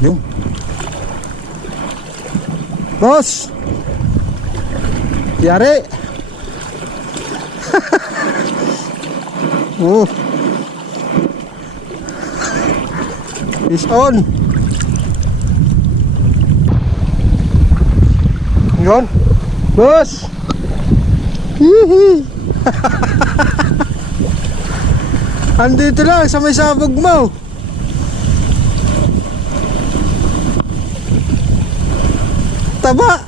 Yung. Boss! Yari! oh. Is on! Yun! Boss! Hihi! Andito lang sa may sabog mo. Taba.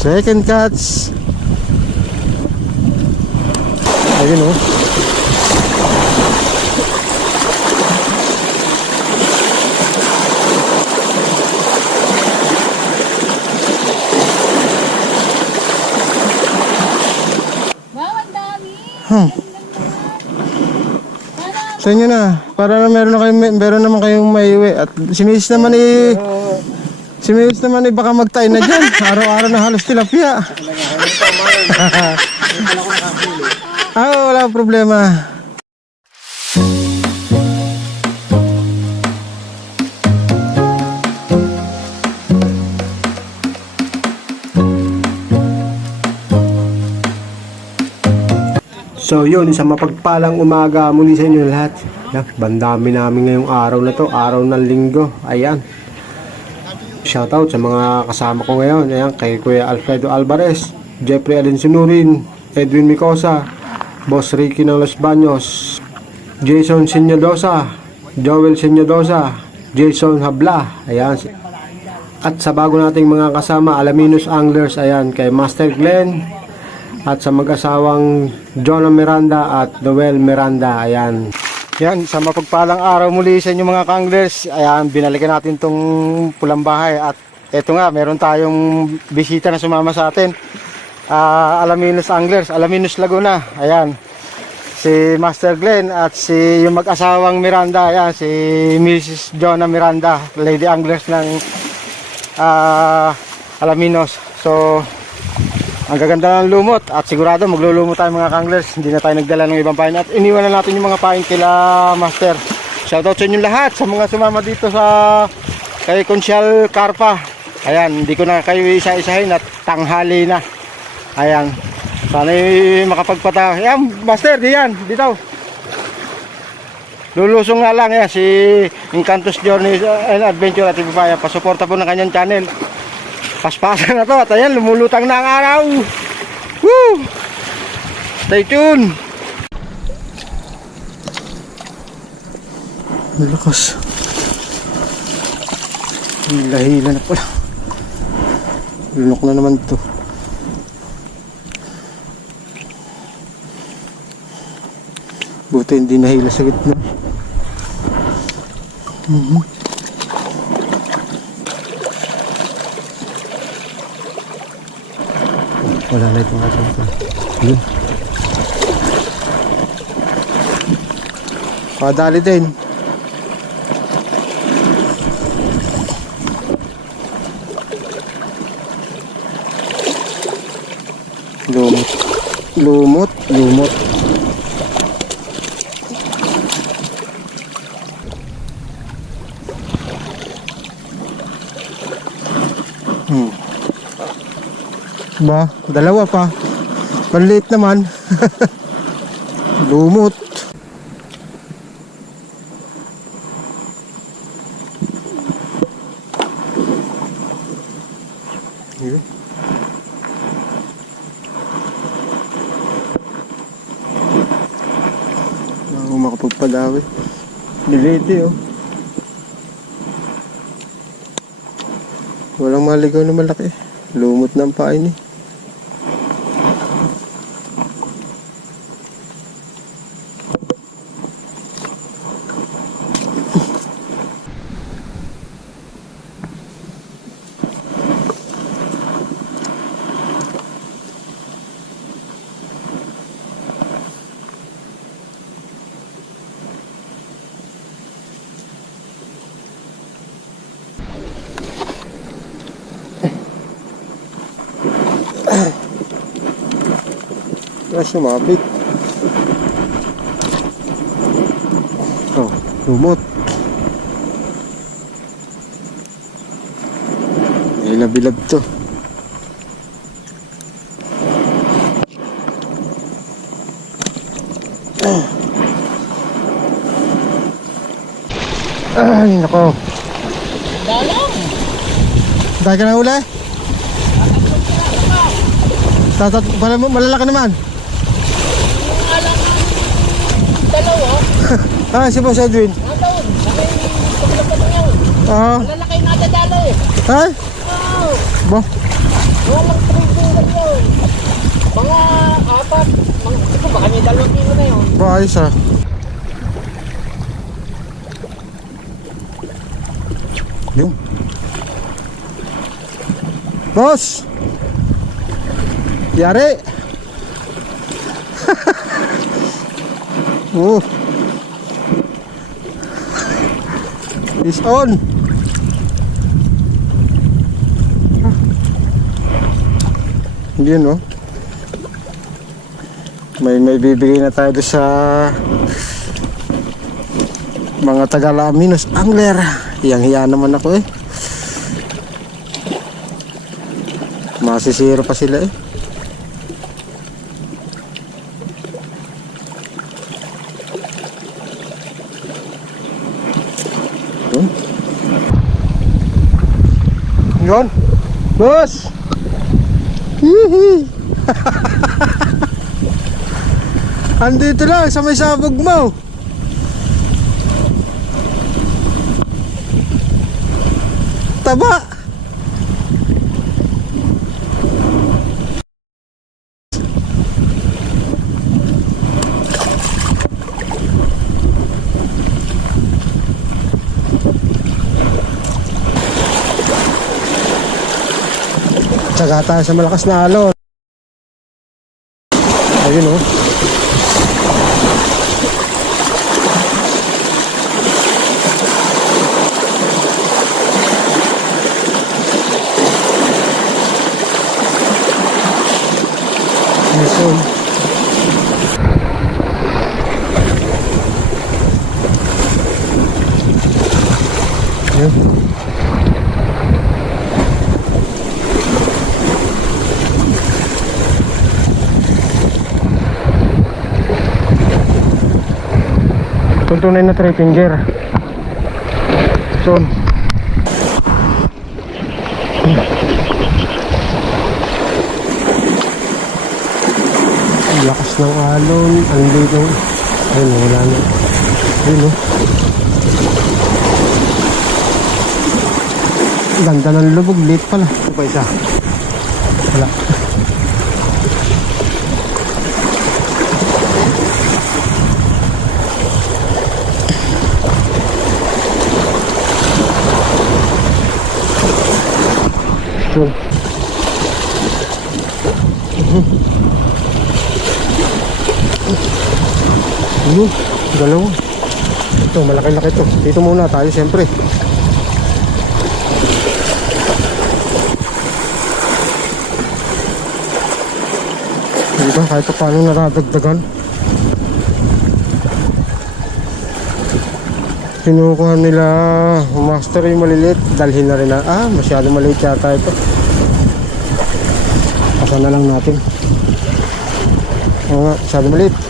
Second catch. Ayun oh. Wow, ang dami! Hmm. Sana Sa inyo na. Para na meron na kayong meron naman kayong maiuwi at si Miss naman eh Si Miss naman eh baka magtay na diyan. Araw-araw na halos tilapia. ah, wala problema. So yun, isang mapagpalang umaga muli sa inyo lahat. Yan, bandami namin ngayong araw na to, araw ng linggo. Ayan. Shoutout sa mga kasama ko ngayon. Ayan, kay Kuya Alfredo Alvarez, Jeffrey Alensunurin, Edwin Micosa, Boss Ricky ng Los Baños, Jason Senyodosa, Joel Senyodosa, Jason Habla. Ayan. At sa bago nating mga kasama, Alaminos Anglers, ayan, kay Master Glenn, at sa mag-asawang Jonah Miranda at Noel Miranda. Ayan. Yan, sa mapagpalang araw muli sa inyo mga kanglers. Ayan, binalikan natin tong pulang bahay. At eto nga, meron tayong bisita na sumama sa atin. Ah, Alaminos Anglers, Alaminos Laguna. Ayan. Si Master Glenn at si yung mag-asawang Miranda. Ayan, si Mrs. Jonah Miranda, Lady Anglers ng ah, Alaminos. So, ang gaganda ng lumot at sigurado maglulumot tayo mga kanglers. Hindi na tayo nagdala ng ibang pain at iniwan na natin yung mga pain kila Master. Shoutout sa inyo lahat sa mga sumama dito sa kay Consial Carpa. Ayan, hindi ko na kayo isa-isahin at tanghali na. Ayan. Sana makapagpata. Ayan, Master, diyan, dito. Lulusong nga lang yan si Encantos Journey and Adventure at Ibibaya. Pasuporta po ng kanyang channel. Paspasan na to at ayan, lumulutang na ang araw. Woo! Stay tuned! Malakas. Hila-hila na pala. Lunok na naman to. Buti hindi nahila sa gitna. Mhm. Wala na itong asang pa. Yun. Padali din. Lumot. Lumot, lumot. Ba, dalawa pa. Maliit naman. lumot. Yun. Ako makapagpadawi. Niliti oh. Walang maligaw na malaki. Lumot na ang pain eh. Kaya sumabit. Oh. Lumot. May labilab to. Ay, nako. Dalang! Ka na uli? Tatat, malalaki naman. Yung alam ng dalawa, Ah, si Boss Edwin. nataon. Ah, Malalaki na dadalo eh. ay, Wow! bo. Walang finger yun. Mga apat. Mga, ito baka may dalawang kilo na yun. Ba, ayos ah. Yung. Boss! Yari! oh. Is on! Yun oh. May may bibigay na tayo sa mga taga Minus Angler. Iyang hiya naman ako eh. Masisiro pa sila eh. Yun. Boss! Hihi! Andito lang sa may sabog mo. Taba. Tsaga tayo sa malakas na alon. Ayun oh. Luzon. Yun. Tunay na three finger. So, lakas ng alon, ang ng... Ayun, wala na. Ayun, oh. Ganda ng lubog, liit pala. Ito pa isa. Wala. Yun. Yun, dalawa. Ito, malaki-laki ito. Dito muna tayo, siyempre. Diba, kahit pa paano naradagdagan. Kinukuha nila master yung maliliit. Dalhin na rin na. Ah, masyado maliit yata ito. Pasa na lang natin. Oo nga, masyado maliit.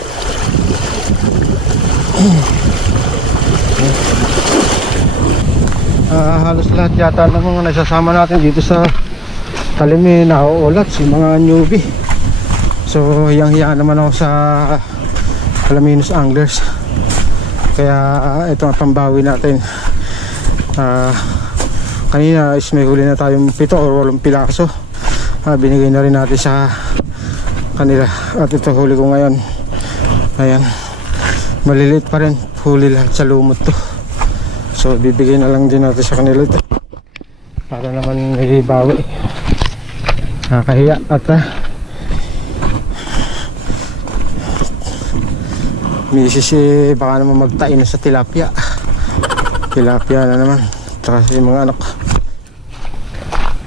Ah, halos lahat yata ng mga nasasama natin dito sa Talime nauulat si mga newbie. So, hiyang-hiya naman ako sa Alaminos Anglers. Kaya ah, ito ang pambawi natin. Ah, kanina is may huli na tayong pito or walong pilaso. Ah, binigay na rin natin sa kanila. At ito huli ko ngayon. Ayan. Maliliit pa rin. Huli lahat sa lumot to. So bibigay na lang din natin sa kanila ito. Para naman may bawi. Nakakahiya at ah, Misis eh, baka naman magtain na sa tilapia. Tilapia na naman. Tsaka si mga anak.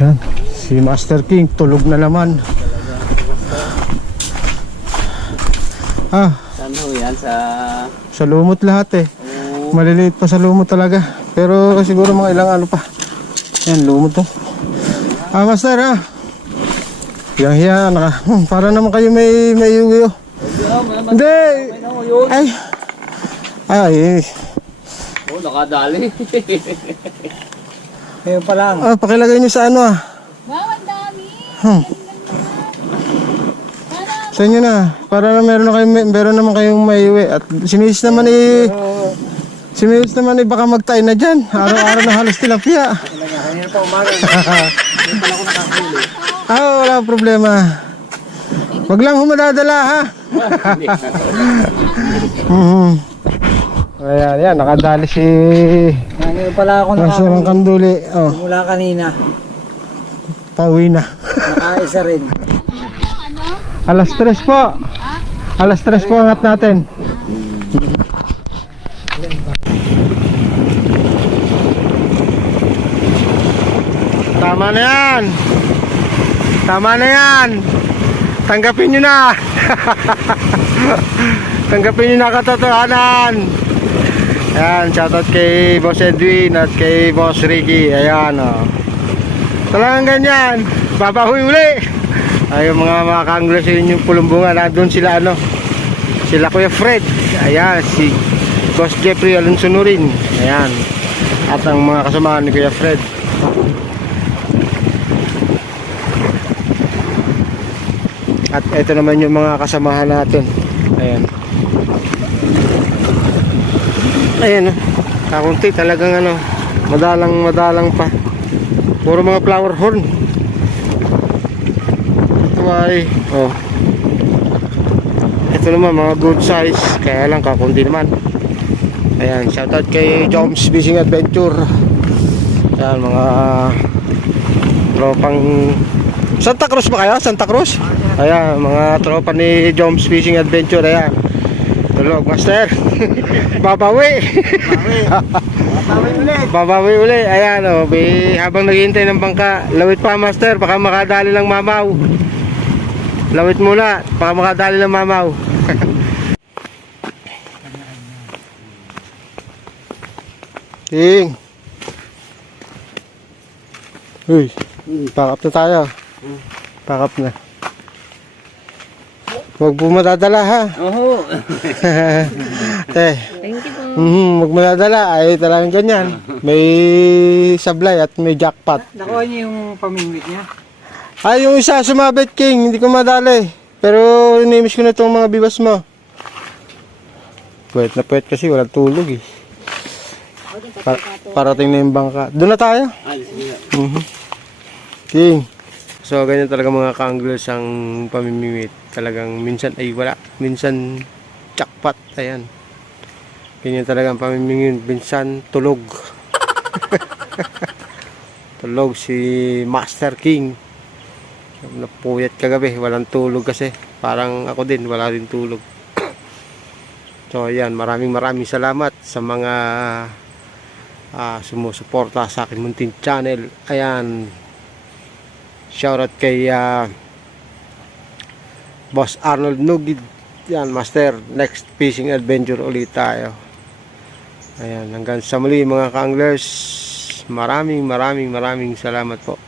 Yan. Si Master King, tulog na naman. Ah, Saan ho yan? Sa... sa lumot lahat eh. Oh, Maliliit pa sa lumot talaga. Pero siguro mga ilang ano pa. Yan, lumot to. Ah, master ah. Yang hiya, naka. Hmm, para naman kayo may may uwi oh. Hindi. Ay. Ay. Oh, nakadali. Ngayon pa lang. Ah, pakilagay niyo sa ano ah. Wow, ang dami! Hmm. Sa inyo na. Para na meron na kayo, meron naman kayong may uwi. At sinis naman eh. Sinis naman eh, baka magtay na dyan. Araw-araw na halos tilapia. Kanina pa umaga. Ah, wala problema. Wag lang humadadala ha. Mhm. Ayan, yan, nakadali si Ngayon pala ako Master ng Kanduli. Oh, mula kanina. pauwi na. Nakaisa rin. Alas tres po. Alas tres po angat natin. Tama na yan. Tama na yan. Tanggapin nyo na. Tanggapin nyo na katotohanan. Ayan, shoutout kay Boss Edwin at kay Boss Ricky. Ayan, oh. Talagang ganyan. Babahuy uli. Ay, yung mga mga kanggres yung pulumbungan. Nandun sila, ano, sila Kuya Fred. Ayan, si Boss Jeffrey Alonso Nurin. Ayan. At ang mga kasamahan ni Kuya Fred. At ito naman yung mga kasamahan natin. Ayan. Ayan, oh. kakunti talagang ano, madalang madalang pa. Puro mga flower horn. Ito ay, oh. Ito naman mga good size, kaya lang kakunti naman. Ayan, shoutout kay Joms Fishing Adventure. Ayan, mga tropang Santa Cruz ba kayo? Santa Cruz? Ayan, mga tropa ni Joms Fishing Adventure. Ayan. Tulog, master. Babawi. Babawi ulit. Babawi uli. Ayan, oh, be, habang naghihintay ng bangka, lawit pa, master. Baka makadali lang mamaw. Lawit muna. Baka makadali lang mamaw. Ting. Uy, pakap na tayo. Pakap na. Huwag po madadala ha. Oo. eh, Thank you po. mhm, huwag madadala. Ay talagang ganyan. May sablay at may jackpot. Nakuha niyo yung pamingwit niya. Ay, yung isa sumabit king, hindi ko madali. Pero inimis ko na itong mga bibas mo. Puwet na puwet kasi walang tulog eh. Pa- parating na yung bangka. Doon na tayo. Ay, sige. Mhm. King. So, ganyan talaga mga kanglers ang pamimimit. Talagang minsan ay wala. Minsan jackpot. Ayan. Ganyan talaga ang pamimimit. Minsan tulog. tulog si Master King. Napuyat kagabi. Walang tulog kasi. Parang ako din. Wala din tulog. So, ayan. Maraming maraming salamat sa mga ah, sumusuporta sa akin munting channel. Ayan. Shoutout kay ah, Boss Arnold Nugid. Yan, Master. Next fishing adventure ulit tayo. Ayan, hanggang sa muli mga ka-anglers. Maraming maraming maraming salamat po.